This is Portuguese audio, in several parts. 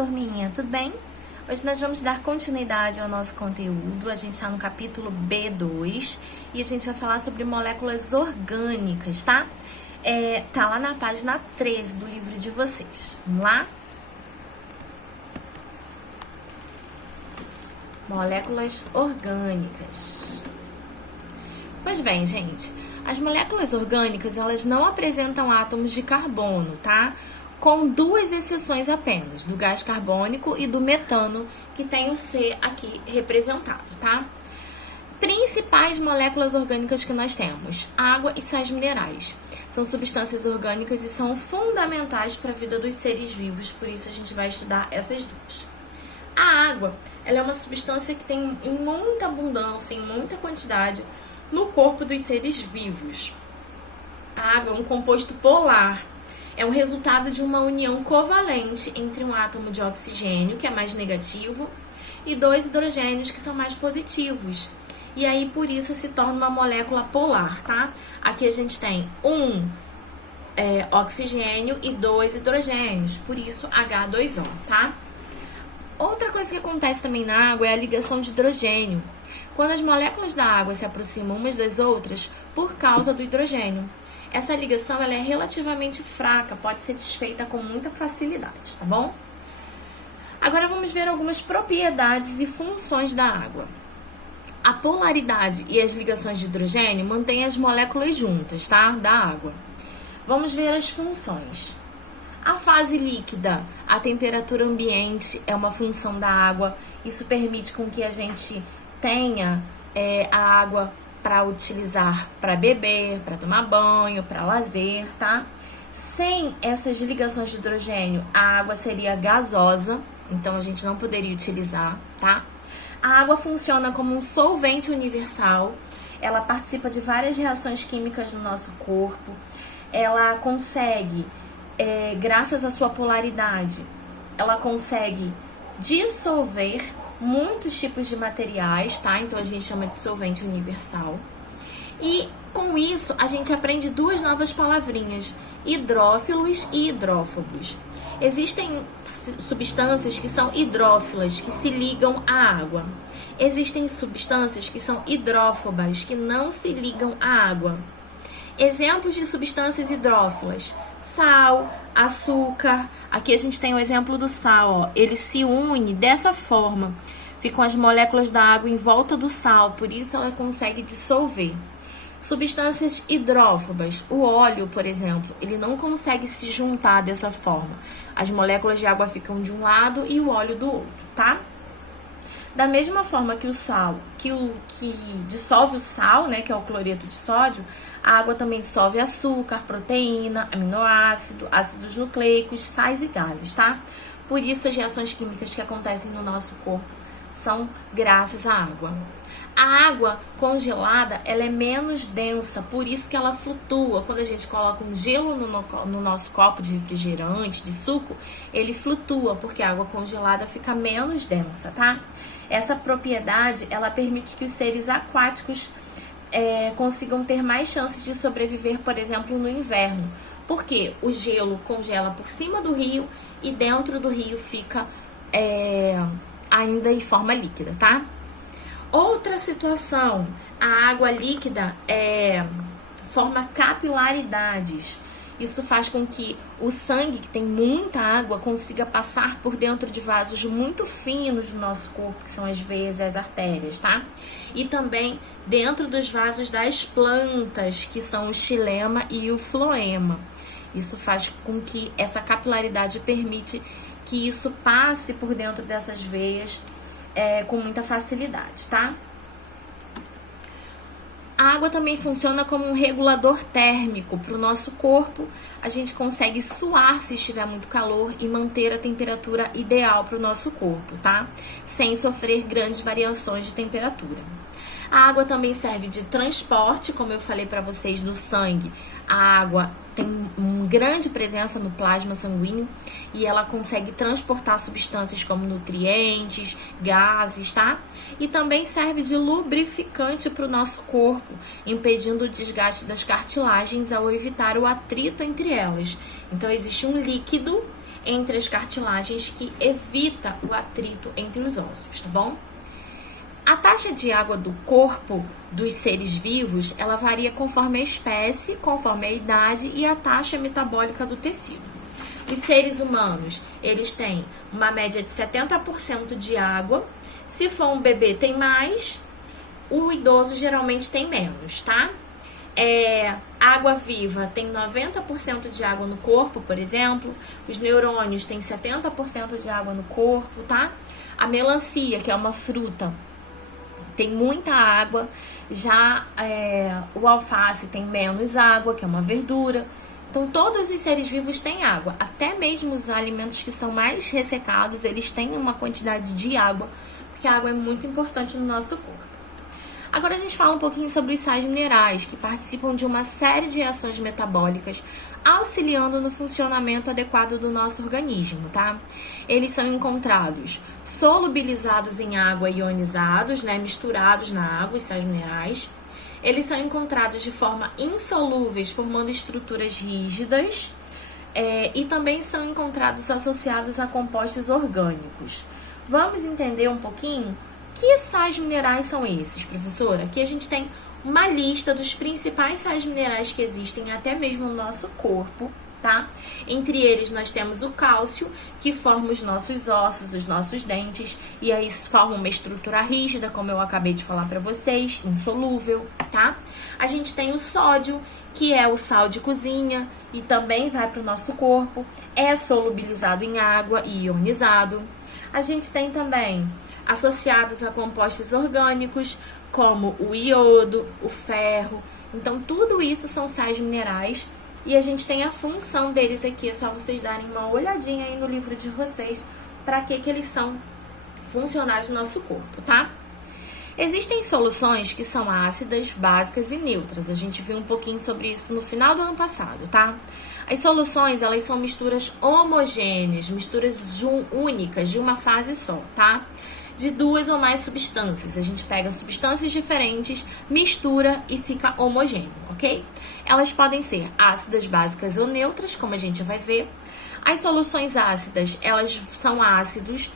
turminha, tudo bem? Hoje nós vamos dar continuidade ao nosso conteúdo. A gente está no capítulo B2 e a gente vai falar sobre moléculas orgânicas, tá? Tá lá na página 13 do livro de vocês. Vamos lá? Moléculas orgânicas. Pois bem, gente, as moléculas orgânicas, elas não apresentam átomos de carbono, tá? Com duas exceções apenas, do gás carbônico e do metano, que tem o C aqui representado, tá? Principais moléculas orgânicas que nós temos: água e sais minerais. São substâncias orgânicas e são fundamentais para a vida dos seres vivos, por isso a gente vai estudar essas duas. A água, ela é uma substância que tem em muita abundância, em muita quantidade, no corpo dos seres vivos. A água é um composto polar. É um resultado de uma união covalente entre um átomo de oxigênio, que é mais negativo, e dois hidrogênios, que são mais positivos. E aí, por isso, se torna uma molécula polar, tá? Aqui a gente tem oxigênio e dois hidrogênios, por isso H2O, tá? Outra coisa que acontece também na água é a ligação de hidrogênio. Quando as moléculas da água se aproximam umas das outras por causa do hidrogênio. Essa ligação ela é relativamente fraca, pode ser desfeita com muita facilidade, tá bom? Agora vamos ver algumas propriedades e funções da água. A polaridade e as ligações de hidrogênio mantêm as moléculas juntas, tá? Da água. Vamos ver as funções. A fase líquida, a temperatura ambiente é uma função da água. Isso permite com que a gente tenha a água para utilizar para beber, para tomar banho, para lazer, tá? Sem essas ligações de hidrogênio, a água seria gasosa, então a gente não poderia utilizar, tá? A água funciona como um solvente universal, ela participa de várias reações químicas no nosso corpo, ela consegue, graças à sua polaridade, ela consegue dissolver muitos tipos de materiais, tá? Então a gente chama de solvente universal. E com isso a gente aprende duas novas palavrinhas: hidrófilos e hidrófobos. Existem substâncias que são hidrófilas, que se ligam à água. Existem substâncias que são hidrófobas, que não se ligam à água. Exemplos de substâncias hidrófilas: sal, açúcar. Aqui a gente tem o exemplo do sal, ó. Ele se une dessa forma. Ficam as moléculas da água em volta do sal, por isso ela consegue dissolver. Substâncias hidrófobas. O óleo, por exemplo, ele não consegue se juntar dessa forma. As moléculas de água ficam de um lado e o óleo do outro, tá? Da mesma forma que o sal, que dissolve o sal, né, que é o cloreto de sódio, a água também dissolve açúcar, proteína, aminoácido, ácidos nucleicos, sais e gases, tá? Por isso as reações químicas que acontecem no nosso corpo são graças à água. A água congelada, ela é menos densa, por isso que ela flutua. Quando a gente coloca um gelo no nosso copo de refrigerante, de suco, ele flutua, porque a água congelada fica menos densa, tá? Essa propriedade, ela permite que os seres aquáticos consigam ter mais chances de sobreviver, por exemplo, no inverno. Porque o gelo congela por cima do rio e dentro do rio fica ainda em forma líquida, tá? Outra situação, a água líquida forma capilaridades. Isso faz com que o sangue, que tem muita água, consiga passar por dentro de vasos muito finos do nosso corpo, que são as veias e as artérias, tá? E também dentro dos vasos das plantas, que são o xilema e o floema. Isso faz com que essa capilaridade permite que isso passe por dentro dessas veias com muita facilidade, tá? A água também funciona como um regulador térmico para o nosso corpo. A gente consegue suar se estiver muito calor e manter a temperatura ideal para o nosso corpo, tá? Sem sofrer grandes variações de temperatura. A água também serve de transporte, como eu falei para vocês, do sangue. A água tem uma grande presença no plasma sanguíneo e ela consegue transportar substâncias como nutrientes, gases, tá? E também serve de lubrificante para o nosso corpo, impedindo o desgaste das cartilagens ao evitar o atrito entre elas. Então, existe um líquido entre as cartilagens que evita o atrito entre os ossos, tá bom? A taxa de água do corpo dos seres vivos, ela varia conforme a espécie, conforme a idade e a taxa metabólica do tecido. Os seres humanos, eles têm uma média de 70% de água. Se for um bebê, tem mais. O idoso geralmente tem menos, tá? Água viva tem 90% de água no corpo, por exemplo. Os neurônios têm 70% de água no corpo, tá? A melancia, que é uma fruta, tem muita água. Já o alface tem menos água, que é uma verdura. Então, todos os seres vivos têm água. Até mesmo os alimentos que são mais ressecados, eles têm uma quantidade de água, porque a água é muito importante no nosso corpo. Agora a gente fala um pouquinho sobre os sais minerais, que participam de uma série de reações metabólicas, auxiliando no funcionamento adequado do nosso organismo, tá? Eles são encontrados solubilizados em água ionizados, né, misturados na água, os sais minerais. Eles são encontrados de forma insolúveis, formando estruturas rígidas, e também são encontrados associados a compostos orgânicos. Vamos entender um pouquinho que sais minerais são esses, professora? Aqui a gente tem uma lista dos principais sais minerais que existem até mesmo no nosso corpo, tá? Entre eles nós temos o cálcio, que forma os nossos ossos, os nossos dentes, e aí forma uma estrutura rígida, como eu acabei de falar para vocês, insolúvel, tá? A gente tem o sódio, que é o sal de cozinha e também vai para o nosso corpo, é solubilizado em água e ionizado. A gente tem também associados a compostos orgânicos, como o iodo, o ferro. Então, tudo isso são sais minerais e a gente tem a função deles aqui. É só vocês darem uma olhadinha aí no livro de vocês para que eles são funcionais no nosso corpo, tá? Existem soluções que são ácidas, básicas e neutras. A gente viu um pouquinho sobre isso no final do ano passado, tá? As soluções, elas são misturas homogêneas, misturas únicas de uma fase só, tá? De duas ou mais substâncias. A gente pega substâncias diferentes, mistura e fica homogêneo, ok? Elas podem ser ácidas, básicas ou neutras, como a gente vai ver. As soluções ácidas, elas são ácidos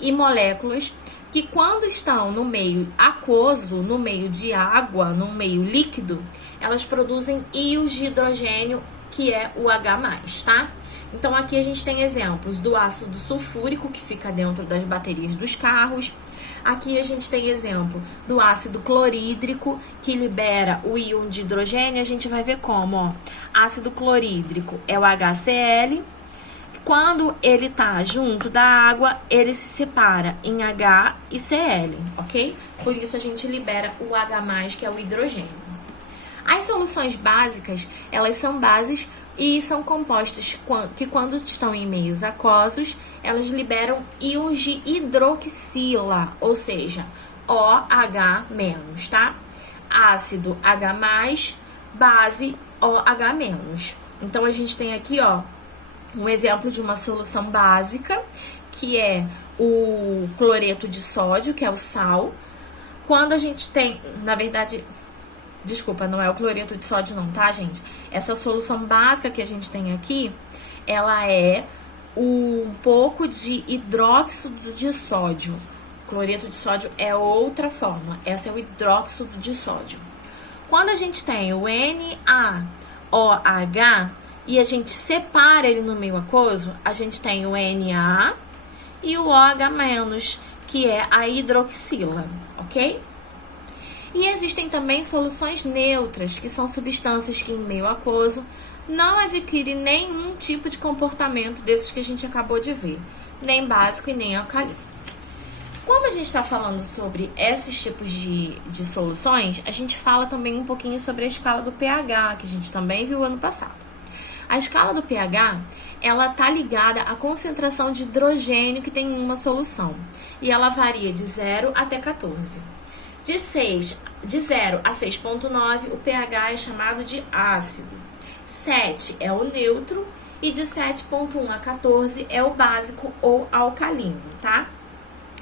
e moléculas que quando estão no meio aquoso, no meio de água, no meio líquido, elas produzem íons de hidrogênio, que é o H+, tá? Então, aqui a gente tem exemplos do ácido sulfúrico, que fica dentro das baterias dos carros. Aqui a gente tem exemplo do ácido clorídrico, que libera o íon de hidrogênio. A gente vai ver como, ó. Ácido clorídrico é o HCl. Quando ele tá junto da água, ele se separa em H e Cl, ok? Por isso a gente libera o H+, que é o hidrogênio. As soluções básicas, elas são bases e são compostos que, quando estão em meios aquosos, elas liberam íons de hidroxila, ou seja, OH-, tá? Ácido H+, base OH-. Então, a gente tem aqui, ó, um exemplo de uma solução básica, que é o cloreto de sódio, que é o sal. Quando a gente tem, na verdade... Desculpa, não é o cloreto de sódio não, tá, gente? Essa solução básica que a gente tem aqui, ela é um pouco de hidróxido de sódio. Cloreto de sódio é outra fórmula. Essa é o hidróxido de sódio. Quando a gente tem o NaOH e a gente separa ele no meio aquoso, a gente tem o Na e o OH-, que é a hidroxila, ok? E existem também soluções neutras, que são substâncias que em meio aquoso não adquirem nenhum tipo de comportamento desses que a gente acabou de ver, nem básico e nem alcalino. Como a gente está falando sobre esses tipos de soluções, a gente fala também um pouquinho sobre a escala do pH, que a gente também viu ano passado. A escala do pH, ela está ligada à concentração de hidrogênio que tem em uma solução, e ela varia de 0 até 14. De 0 a 6,9, o pH é chamado de ácido. 7 é o neutro e de 7,1 a 14 é o básico ou alcalino, tá?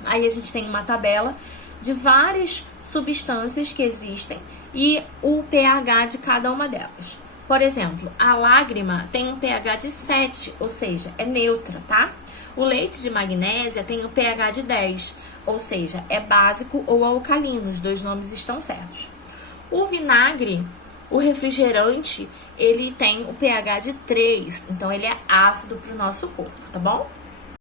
Aí a gente tem uma tabela de várias substâncias que existem e o pH de cada uma delas. Por exemplo, a lágrima tem um pH de 7, ou seja, é neutra, tá? O leite de magnésia tem um pH de 10, ou seja, é básico ou alcalino, os dois nomes estão certos. O vinagre, o refrigerante, ele tem o pH de 3, então ele é ácido para o nosso corpo, tá bom?